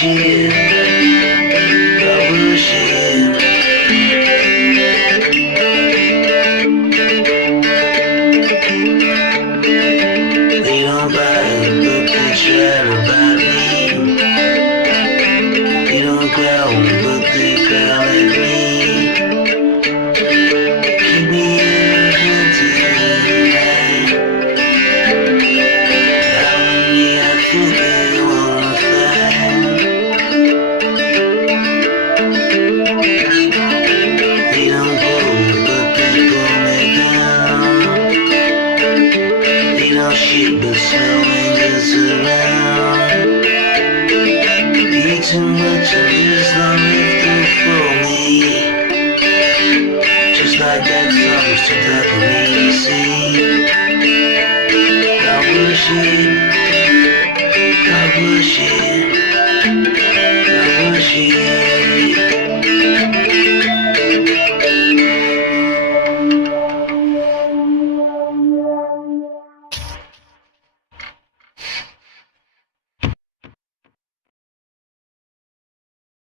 worship, I worship. They don't buy it, but they try to buy me. They don't growl, but they growl at me. Keep me in tonight. Howling me, I think they wanna fight. They don't pull, but they pull me down. They don't shit, but smell lingers around. Eat too much and there's no left for me. Just like that song was too tough for me to see. I worship.